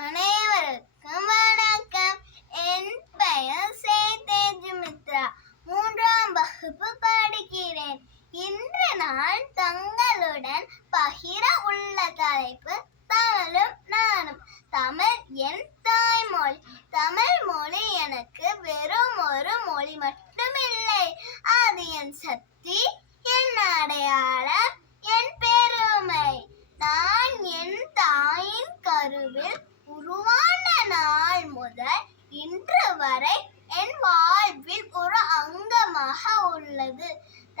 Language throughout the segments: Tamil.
அனைவருக்கும் வணக்கம். என் பெயர் சேதேஜுமித்ரா. 3ஆம் வகுப்பு படிக்கிறேன். இன்று நான் தங்களுடன் பகிர உள்ள தலைப்பு தமிழும் நானும். தமிழ் என் தாய்மொழி. தமிழ் மொழி எனக்கு வெறும் ஒரு மொழி மட்டுமில்லை. அது என் சக்தி, என் அடையாளம், என் பெருமை. நான் என் தாயின் கருவில் உருவான நாள் முதல் இன்று வரை என் வாழ்வில் ஒரு அங்கமாக உள்ளது.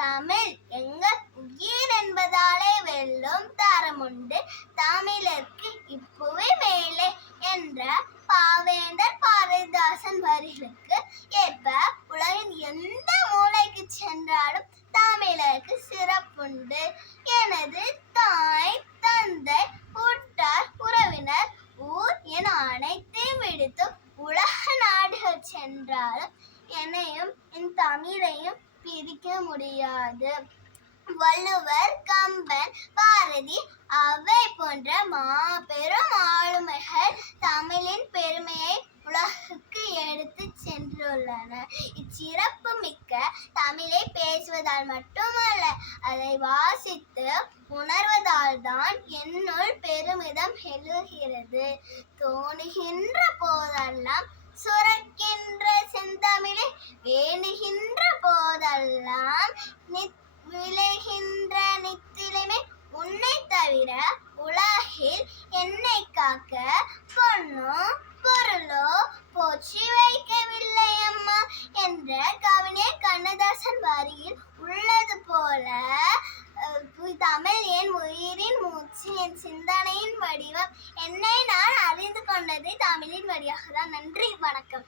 தமிழ் எங்கள் உயிர் என்பதாலே வெல்லும் தரமுண்டு. தமிழருக்கு இப்புவி மேலே என்ற பாவேந்தர் பாரதிதாசன் வரிகளுக்கு ஏற்ப உலகின் எந்த மூலைக்கு சென்றாலும் தமிழருக்கு சிறப்புண்டு. எனது தாய், தந்தை, உற்றார், உறவினர், ஊர் என அனைத்தையும் விடுத்து உலக நாடுகள் சென்றாலும் என்னையும் என் தமிழையும் பிரிக்க முடியாது. வள்ளுவர், கம்பன், பாரதி, அவை போன்ற மாபெரும் ஆளுமைகள் தமிழின் பெருமையை உலகுக்கு எடுத்து சென்றுள்ளனர். இச்சிறப்பு மிக்க தமிழை பேசுவதால் மட்டுமல்ல, அதை வாசித்து உணர்வதால் தான் என்னுள் பெருமிதம் எழுகிறது. தோணுகின்ற போதெல்லாம் சுரக்கின்ற செந்தமிழை, வேண்டுகின்ற போதெல்லாம் விளைகின்ற நித்திலமே உன்னை தவிர உலகில் என்னை காக்க பொன்னோ பொருளோ போற்றி வைக்கவில்லை அம்மா என்ற கவிஞர் கண்ணதாசன் வரியில் உள்ளது போல தமிழ் என் உயிரின் மூச்சு, என் சிந்தனையின் வடிவம். என்னை நான் அறிந்து கொண்டது தமிழின் வழியாக தான். நன்றி, வணக்கம்.